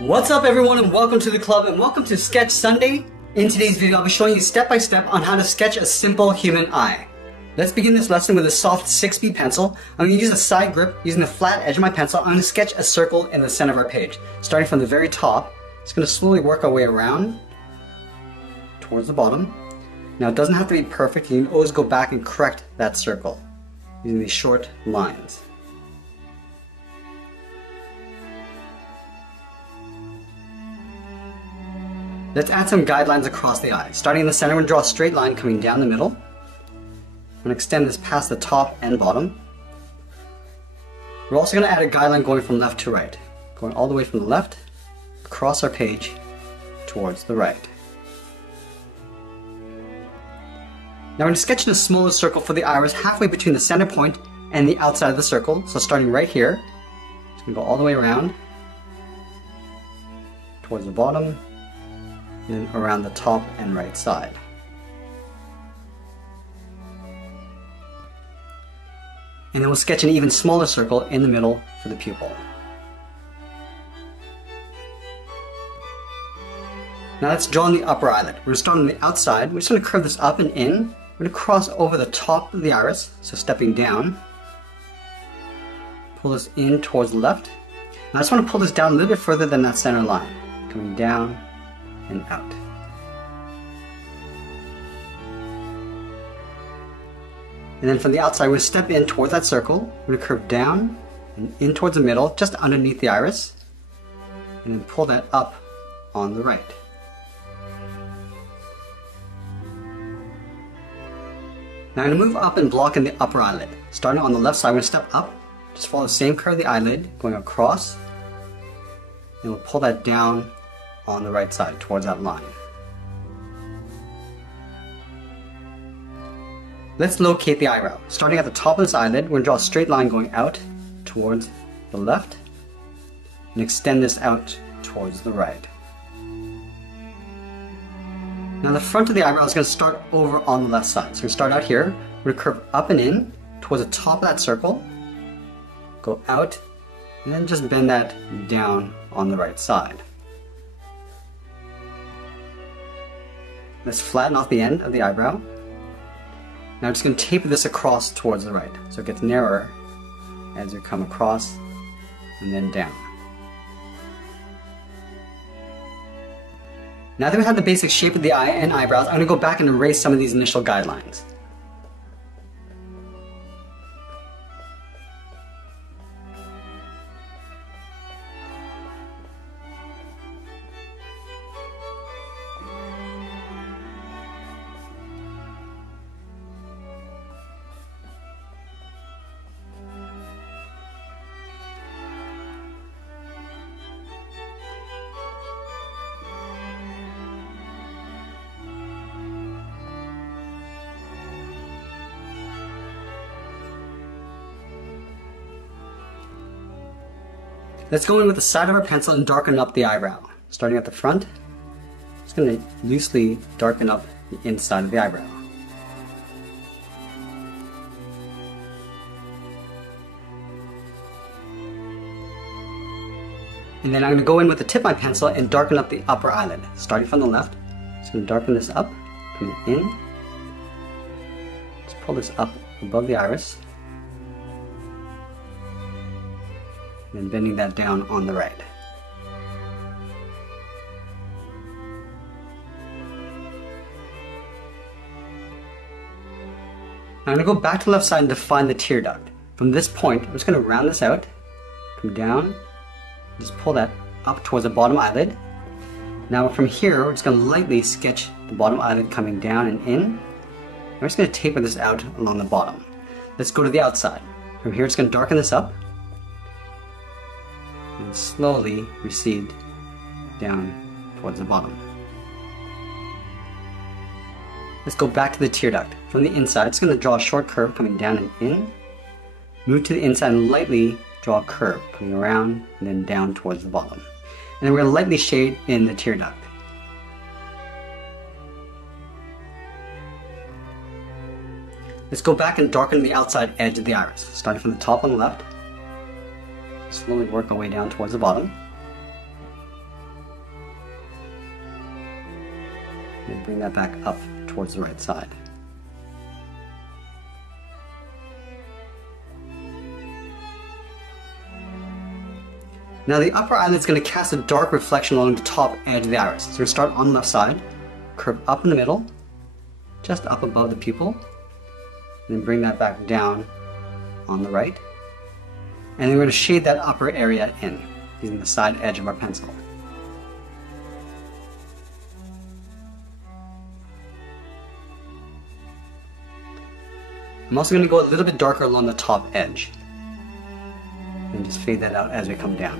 What's up everyone and welcome to the club and welcome to Sketch Sunday. In today's video I'll be showing you step by step on how to sketch a simple human eye. Let's begin this lesson with a soft 6B pencil. I'm going to use a side grip using the flat edge of my pencil. I'm going to sketch a circle in the center of our page. Starting from the very top, just going to slowly work our way around towards the bottom. Now it doesn't have to be perfect, you can always go back and correct that circle using these short lines. Let's add some guidelines across the eye. Starting in the center, we're going to draw a straight line coming down the middle. I'm going to extend this past the top and bottom. We're also going to add a guideline going from left to right. Going all the way from the left, across our page, towards the right. Now we're going to sketch in a smaller circle for the iris halfway between the center point and the outside of the circle. So starting right here, it's going to go all the way around, towards the bottom, and around the top and right side. And then we'll sketch an even smaller circle in the middle for the pupil. Now let's draw on the upper eyelid. We're going to start on the outside. We're just going to curve this up and in. We're going to cross over the top of the iris, so stepping down. Pull this in towards the left. Now I just want to pull this down a little bit further than that center line. Coming down and out. And then from the outside, we're going to step in towards that circle. We're going to curve down and in towards the middle, just underneath the iris. And then pull that up on the right. Now I'm going to move up and block in the upper eyelid. Starting on the left side, we're going to step up. Just follow the same curve of the eyelid, going across. And we'll pull that down on the right side towards that line. Let's locate the eyebrow. Starting at the top of this eyelid, we're going to draw a straight line going out towards the left and extend this out towards the right. Now the front of the eyebrow is going to start over on the left side. So we start out here, we're going to curve up and in towards the top of that circle, go out, and then just bend that down on the right side. Let's flatten off the end of the eyebrow. Now I'm just going to taper this across towards the right, so it gets narrower as you come across and then down. Now that we have the basic shape of the eye and eyebrows, I'm going to go back and erase some of these initial guidelines. Let's go in with the side of our pencil and darken up the eyebrow. Starting at the front, just going to loosely darken up the inside of the eyebrow. And then I'm going to go in with the tip of my pencil and darken up the upper eyelid. Starting from the left, just going to darken this up, coming in. Just pull this up above the iris. And then bending that down on the right. Now I'm going to go back to the left side and define the tear duct. From this point, I'm just going to round this out, come down, just pull that up towards the bottom eyelid. Now from here, we're just going to lightly sketch the bottom eyelid coming down and in. We're just going to taper this out along the bottom. Let's go to the outside. From here, it's going to darken this up. And slowly recede down towards the bottom. Let's go back to the tear duct. From the inside, it's going to draw a short curve coming down and in. Move to the inside and lightly draw a curve coming around and then down towards the bottom. And then we're going to lightly shade in the tear duct. Let's go back and darken the outside edge of the iris, starting from the top on the left. Slowly work our way down towards the bottom. And bring that back up towards the right side. Now the upper eyelid is going to cast a dark reflection along the top edge of the iris. So we're going to start on the left side, curve up in the middle, just up above the pupil, and then bring that back down on the right. And then we're going to shade that upper area in, using the side edge of our pencil. I'm also going to go a little bit darker along the top edge, and just fade that out as we come down.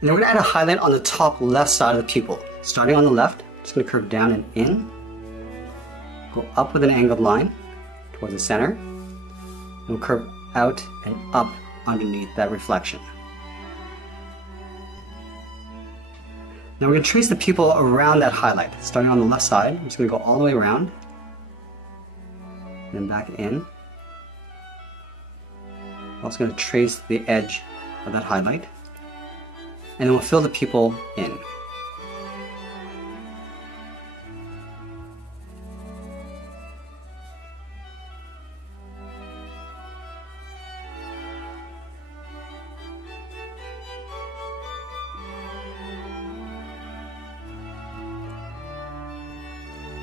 And then we're going to add a highlight on the top left side of the pupil. Starting on the left, just going to curve down and in, go up with an angled line towards the center, and we'll curve out and up underneath that reflection. Now we're going to trace the pupil around that highlight. Starting on the left side, I'm just going to go all the way around, then back in. I'm also going to trace the edge of that highlight, and then we'll fill the pupil in.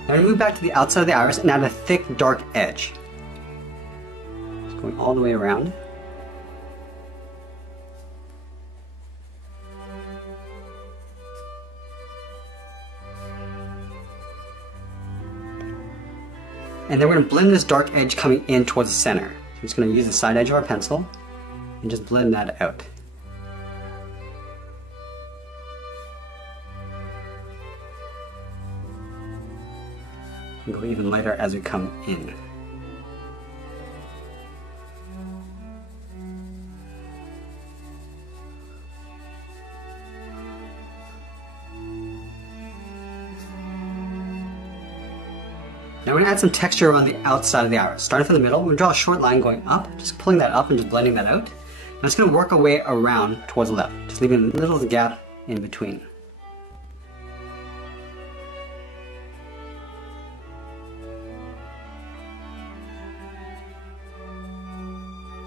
Now we move back to the outside of the iris and add a thick, dark edge. Just going all the way around. And then we're going to blend this dark edge coming in towards the center. So we're just going to use the side edge of our pencil and just blend that out. And go even lighter as we come in. Now we're going to add some texture around the outside of the iris. Starting from the middle, we're going to draw a short line going up, just pulling that up and just blending that out. Now it's going to work our way around towards the left, just leaving a little gap in between.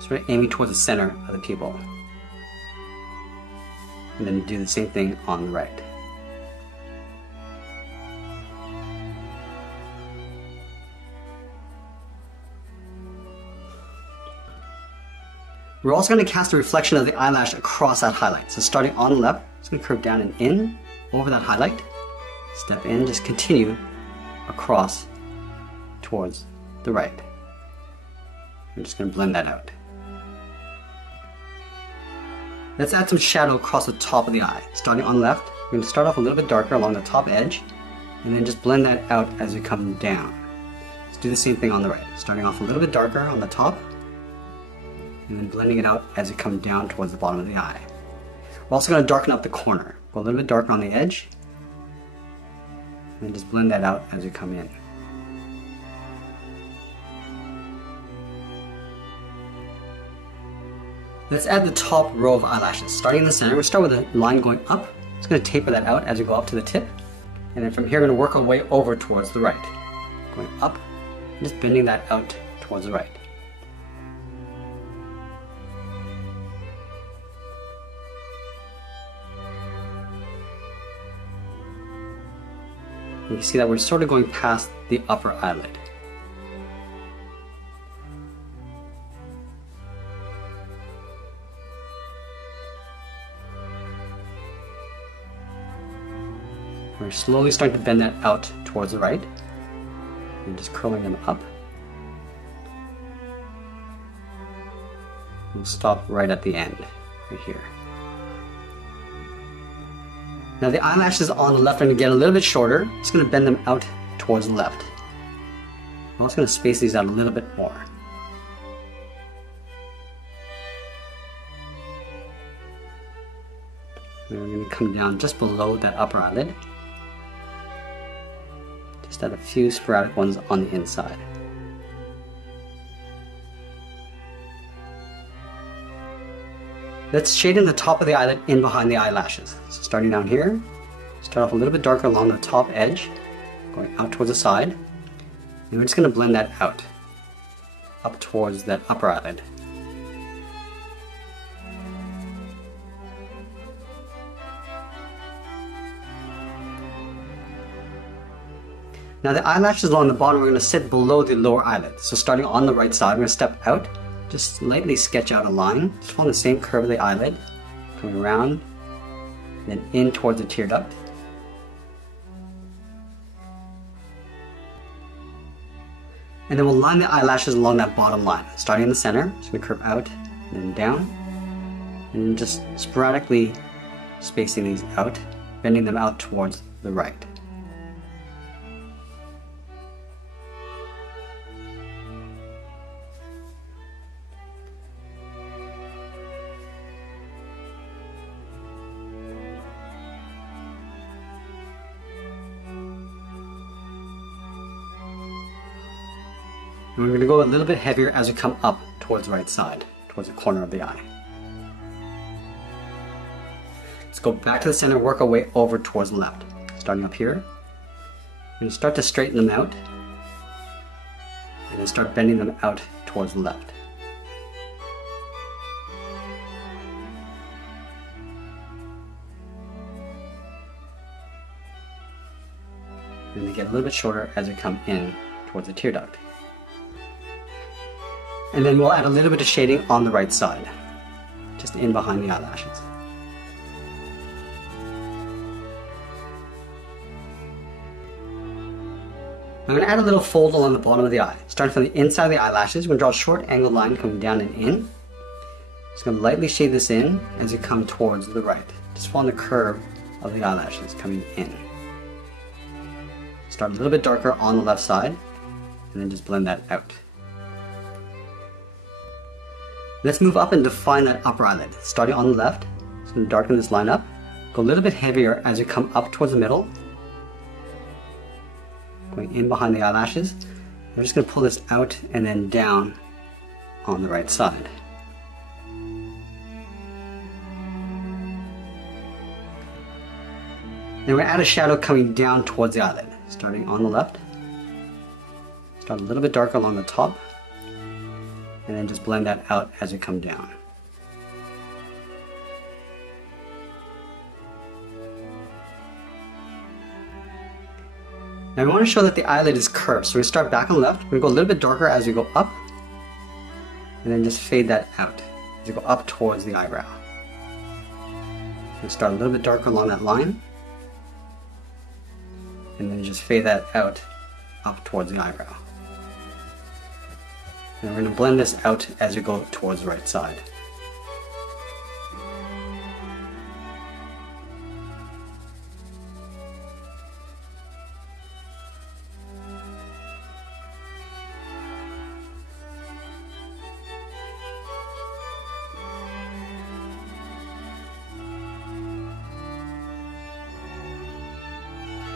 So we're aiming towards the center of the pupil. And then do the same thing on the right. We're also going to cast a reflection of the eyelash across that highlight. So starting on the left, it's going to curve down and in over that highlight. Step in, just continue across towards the right. I'm just going to blend that out. Let's add some shadow across the top of the eye. Starting on the left, we're going to start off a little bit darker along the top edge, and then just blend that out as we come down. Let's do the same thing on the right. Starting off a little bit darker on the top, and then blending it out as we come down towards the bottom of the eye. We're also going to darken up the corner. Go a little bit darker on the edge, and then just blend that out as we come in. Let's add the top row of eyelashes. Starting in the center, we'll start with a line going up. Just going to taper that out as we go up to the tip. And then from here, we're going to work our way over towards the right. Going up, and just bending that out towards the right. And you see that we're sort of going past the upper eyelid. We're slowly starting to bend that out towards the right, and just curling them up. We'll stop right at the end, right here. Now the eyelashes on the left are going to get a little bit shorter. Just going to bend them out towards the left. I'm also going to space these out a little bit more. And we're going to come down just below that upper eyelid. Just add a few sporadic ones on the inside. Let's shade in the top of the eyelid in behind the eyelashes. So starting down here, start off a little bit darker along the top edge, going out towards the side. And we're just going to blend that out, up towards that upper eyelid. Now the eyelashes along the bottom are going to sit below the lower eyelid. So starting on the right side, we're going to step out, just slightly sketch out a line, just follow the same curve of the eyelid, coming around, then in towards the tear duct. And then we'll line the eyelashes along that bottom line, starting in the center, just going to curve out, then down, and then just sporadically spacing these out, bending them out towards the right. And we're going to go a little bit heavier as we come up towards the right side, towards the corner of the eye. Let's go back to the center, work our way over towards the left. Starting up here, we're going to start to straighten them out, and then start bending them out towards the left. And they get a little bit shorter as we come in towards the tear duct. And then we'll add a little bit of shading on the right side, just in behind the eyelashes. I'm going to add a little fold along the bottom of the eye. Starting from the inside of the eyelashes, we're going to draw a short angled line coming down and in. Just going to lightly shade this in as you come towards the right. Just follow the curve of the eyelashes coming in. Start a little bit darker on the left side, and then just blend that out. Let's move up and define that upper eyelid. Starting on the left, just going to darken this line up. Go a little bit heavier as you come up towards the middle. Going in behind the eyelashes. We're just going to pull this out and then down on the right side. Then we're going to add a shadow coming down towards the eyelid. Starting on the left. Start a little bit darker along the top. And then just blend that out as you come down. Now we want to show that the eyelid is curved, so we start back on the left, we're going to go a little bit darker as we go up, and then just fade that out as you go up towards the eyebrow. So we start a little bit darker along that line, and then just fade that out up towards the eyebrow. And we're going to blend this out as we go towards the right side.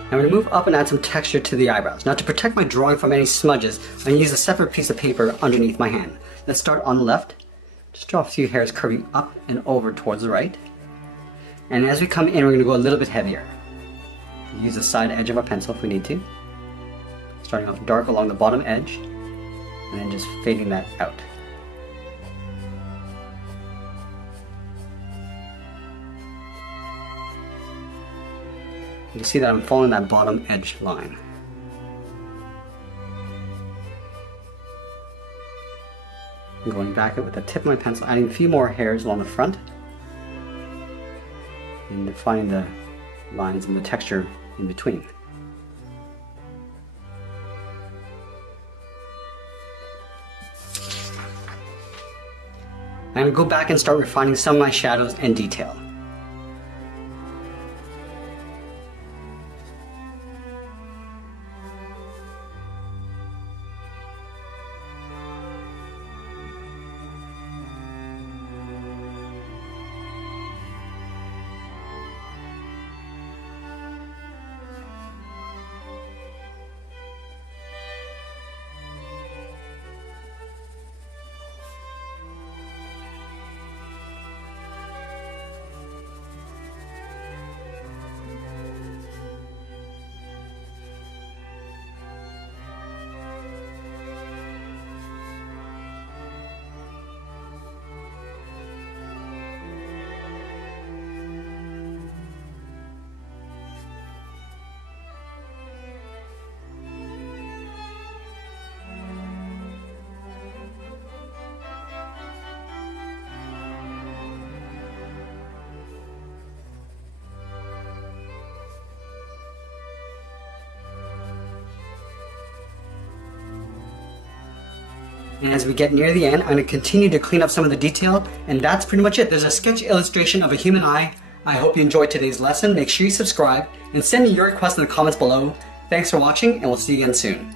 I'm going to move up and add some texture to the eyebrows. Now to protect my drawing from any smudges, I'm going to use a separate piece of paper underneath my hand. Let's start on the left. Just draw a few hairs curving up and over towards the right. And as we come in, we're going to go a little bit heavier. Use the side edge of our pencil if we need to. Starting off dark along the bottom edge, and then just fading that out. You can see that I'm following that bottom edge line. I'm going back with the tip of my pencil, adding a few more hairs along the front, and defining the lines and the texture in between. I'm going to go back and start refining some of my shadows and detail. And as we get near the end, I'm going to continue to clean up some of the detail, and that's pretty much it. There's a sketch illustration of a human eye. I hope you enjoyed today's lesson. Make sure you subscribe and send me your requests in the comments below. Thanks for watching, and we'll see you again soon.